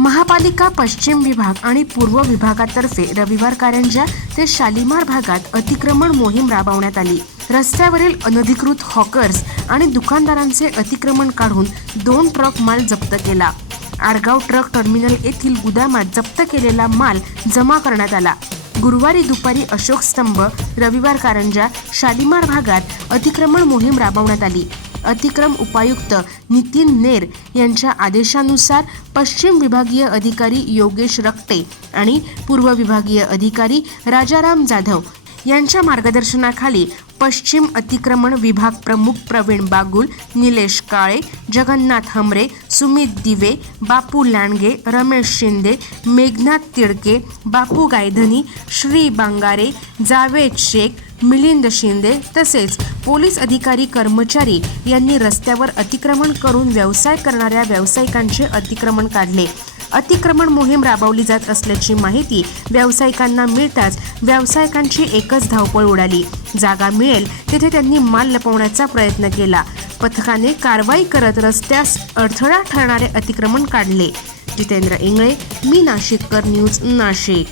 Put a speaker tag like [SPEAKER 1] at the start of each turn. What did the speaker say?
[SPEAKER 1] महापालिका पश्चिम विभाग आणि पूर्व विभागातर्फे रविवार कारंजा ते शालिमार भागात अतिक्रमण मोहीम राबवण्यात आली. रस्त्यावरील अनधिकृत हॉकर्स आणि दुकानदारांचे अतिक्रमण काढून दोन ट्रक माल जप्त केला. आडगाव ट्रक टर्मिनल येथील गुदामात जप्त केलेला माल जमा करण्यात आला. गुरुवारी दुपारी अशोक स्तंभ रविवार कारंजा शालिमार भागात अतिक्रमण मोहीम राबवण्यात आली. अतिक्रम उपायुक्त नितीन नेर यांच्या आदेशानुसार पश्चिम विभागीय अधिकारी योगेश रक्ते आणि पूर्व विभागीय अधिकारी राजाराम जाधव यांच्या मार्गदर्शनाखाली पश्चिम अतिक्रमण विभाग प्रमुख प्रवीण बागुल निलेश काळे जगन्नाथ हमरे सुमित दिवे बापू लांडगे रमेश शिंदे मेघनाथ तिडके बापू गायधनी श्री बांगारे जावेद शेख मिलिंद शिंदे तसेच पोलीस अधिकारी कर्मचारी यांनी रस्त्यावर अतिक्रमण करून व्यवसाय करणाऱ्या व्यावसायिकांचे अतिक्रमण काढले. अतिक्रमण मोहीम राबवली जात असल्याची माहिती व्यावसायिकांना मिळताच व्यावसायिकांची एकच धावपळ उडाली. जागा मिळेल तिथे त्यांनी माल लपवण्याचा प्रयत्न केला. पथकाने कारवाई करत रस्त्यास अडथळा ठरणारे अतिक्रमण काढले. जितेंद्र इंगळे मी नाशिककर न्यूज नाशिक.